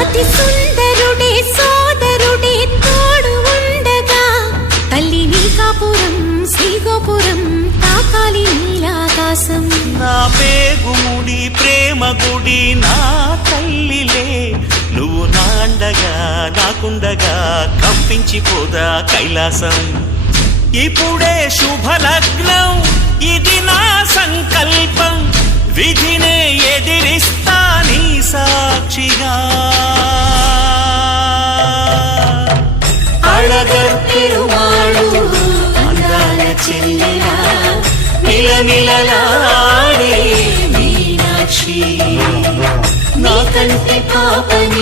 అతి సుందరుడే సోదరుడే తోడు ఉండగా తల్లి నీ కాపురం శ్రీగోపురం తాకాలి నీలాకాశం. నా పేగుముడి ప్రేమ గుడి నా తల్లిలే, నువ్వు నాండగా నాకుండగా కంపించిపోదా కైలాసం. ఇప్పుడే శుభలగ్నం ఇది నా సంకల్పం, విధినే ఎదిరిస్తా నీ సాక్షిగా. అళగర్పెరుమాళు అందాల చెల్లెలా మిలమిలలాడే మీనాక్షి, నీ కంటి పాపని